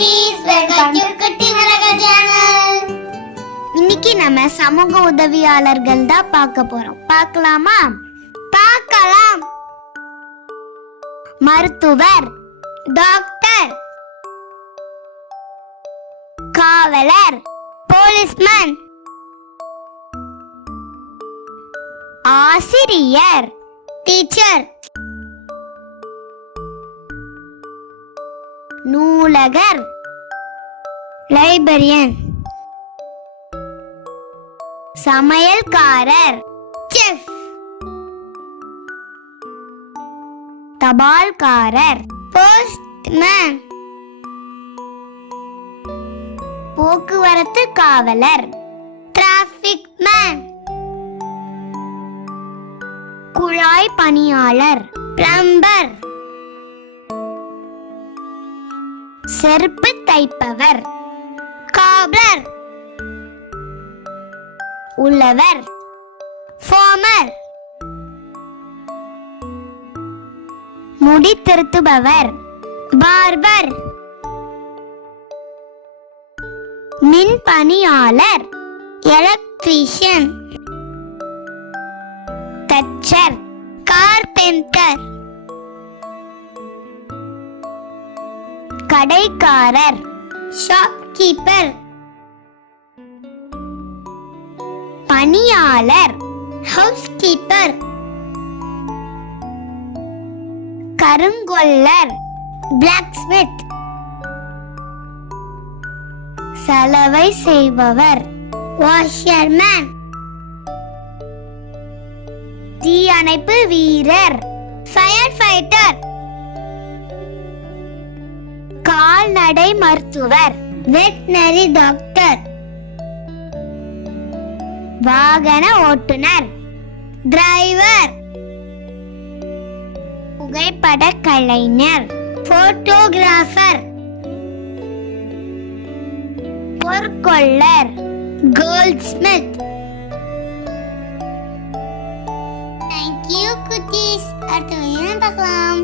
குட்டீஸ், welcome to குட்டி மிளகாய் சேனல். இன்னைக்கு நம்ம சமூக உதவியாளர்கள் தான் பார்க்க போறோம். பார்க்கலாமா? பார்க்கலாம். மருத்துவர், டாக்டர், காவலர், போலீஸ்மேன், ஆசிரியர், டீச்சர், நூலகர், லைப்ரரியன், சமையல்காரர், செஃப், தபால்காரர், போஸ்ட்மேன், போக்குவரத்து காவலர், டிராஃபிக் மேன், குழாய் பணியாளர், பிளம்பர், செருப்பு தைப்பவர், காப்லர், உழவர், ஃபார்மர், முடி திருத்துபவர், பார்பர், மின் பணியாளர், எலக்ட்ரீஷியன், தச்சர், கார்பெண்டர், கடைக்காரர், ஷாப்கீப்பர், பணியாளர், ஹவுஸ்கீப்பர், கருங்கொல்லர், பிளாக்ஸ்மித், சலவை செய்பவர், வாஷர்மேன், தீயணைப்பு வீரர், ஃபயர் ஃபைட்டர், கால்நடை மருத்துவர், வெட்டனரி டாக்டர், வாகன ஓட்டுநர், டிரைவர், புகைப்பட கலைஞர், போட்டோகிராஃபர், பொற்கொல்லர், கோல்ட்ஸ்மித். Thank you குட்டீஸ். அடுத்த வீடியோல பார்க்கலாம்.